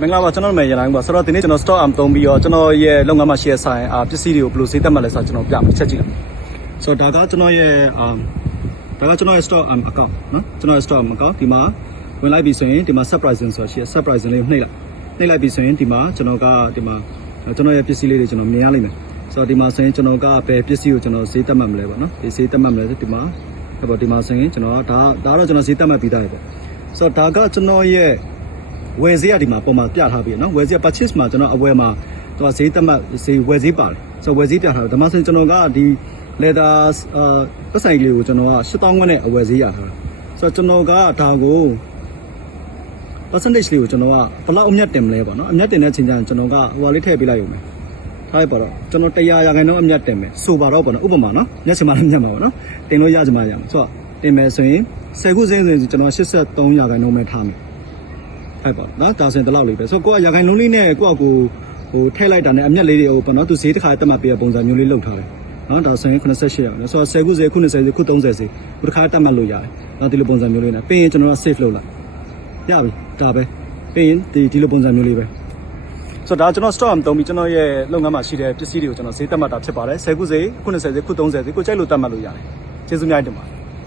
မင်္ဂလာပါကျွန်တော်နာမည်ရန်နိုင်ပါဆိုတော့ဒီနေ့ကျွန်တော် stock သုံးပြီးတော့ကျွန်တော်ရဲ့လုပ်ငန်းမှာ share ဆိုင်ပစ္စည်းတွေကိုဘယ်လိုဈေးတက်မှလဲဆိုတော့ကျွန်တော်ပြမယ်ချက်ကြည့်လိုက်ဆိုတော့ဒါကကျွန်တော်ရဲ့stock account နော်ကျွန်တော်ရဲ့ stock account ဒီမှာဝင်လိုက်ပြီဆိုရင်ဒီမှာ set pricing ဆိုရှိရ set pricing လေးကိုနှိပ်လိုက်ပြီဆိုရင်ဒီမှာကျွန်တော်ရဲ့ပစ္စည်းလေးတွေကျွန်တော်မြင်ရလိမ့်မယ်ဆိုတော့ဒီမှာဆိုရင်ကျွန်တော်ကဘယ်ပစ္စည်းကိုကျွန်တော်ဈေးတက်မှတ်မလဲပေါ့နော်ဒီဈေးတက်မှတ်မလဲဒီမှာဒီမှာဆိုရင်ကျွန်တော်ဒါတော့ကျွန်တော်ဈေးတက်မှတ်ပြီးသားပဲဆိုတော့ဒါကကျွန်တော်ရဲ့ဝယ်ဈေးကဒီမှာပုံမှန်ပြထားပြီနော်ဝယ်ဈေး purchase မှာကျွန်တော်အဝယ်မှာသူကဈေးတက်မှတ်ဈေးဝယ်ဈေးပါတယ်ဆိုတော့ဝယ်ဈေးပြထားတယ်ဒါမှဆိုရင်ကျွန်တော်ကဒီ leather ပတ်ဆိုင်လေးကိုကျွန်တော်က8000ခွန်းနဲ့အဝယ်ဈေးရထားတယ်ဆိုတော့ကျွန်တော်ကဒါကို percentage လေးကိုကျွန်တော်ကဘယ်လောက်အမြတ်တင်မလဲပေါ့နော်အမြတ်တင်တဲ့အချိန်ကျရင်ကျွန်တော်ကဟိုလေးထည့်ပေးလိုက်ရုံပဲထားလိုက်ပါတော့ကျွန်တော်100%အမြတ်တင်မယ်ဆိုပါတော့ပေါ့နော်ဥပမာနော်မျက်စိမှလည်းမျက်မှာပေါ့နော်တင်လို့ရကြမှာရမှာဆိုတော့တင်မယ်ဆိုရင်10ခုစင်းဆိုရင်ကျွန်တော်83%ပဲထားမယ်အဲ့ပေါ့နော်ဒါဆိုရင်ဒီလောက်လေးပဲဆိုတော့ကိုကရာခိုင်နှုန်းလေးနဲ့ကိုယ့်အကူဟိုထည့်လိုက်တာနဲ့အမြတ်လေးတွေဟိုပေါ့နော်သူဈေးတစ်ခါတက်မှတ်ပေးတဲ့ပုံစံမျိုးလေးလုပ်ထားတယ်နော်ဒါဆိုရင်88ရောက်နော်ဆိုတော့10ခုဈေးခု20ဈေးခု30ဈေးဒီတစ်ခါတက်မှတ်လို့ရတယ်နော်ဒီလိုပုံစံမျိုးလေးနဲ့ပြီးရင်ကျွန်တော်က save လုပ်လိုက်ရပြီဒါပဲပြီးရင်ဒီလိုပုံစံမျိုးလေးပဲဆိုတော့ဒါကျွန်တော် stock သုံးပြီးကျွန်တော်ရဲ့လုပ်ငန်းမှာရှိတဲ့ပစ္စည်းတွေကိုကျွန်တော်ဈေးတက်မှတ်တာဖြစ်ပါတယ်10ခုဈေးခု20ဈေးခု30ဈေးကိုကြိုက်လို့တက်မှတ်လို့ရတယ်ကျေးဇူးများတင်ပါတယ်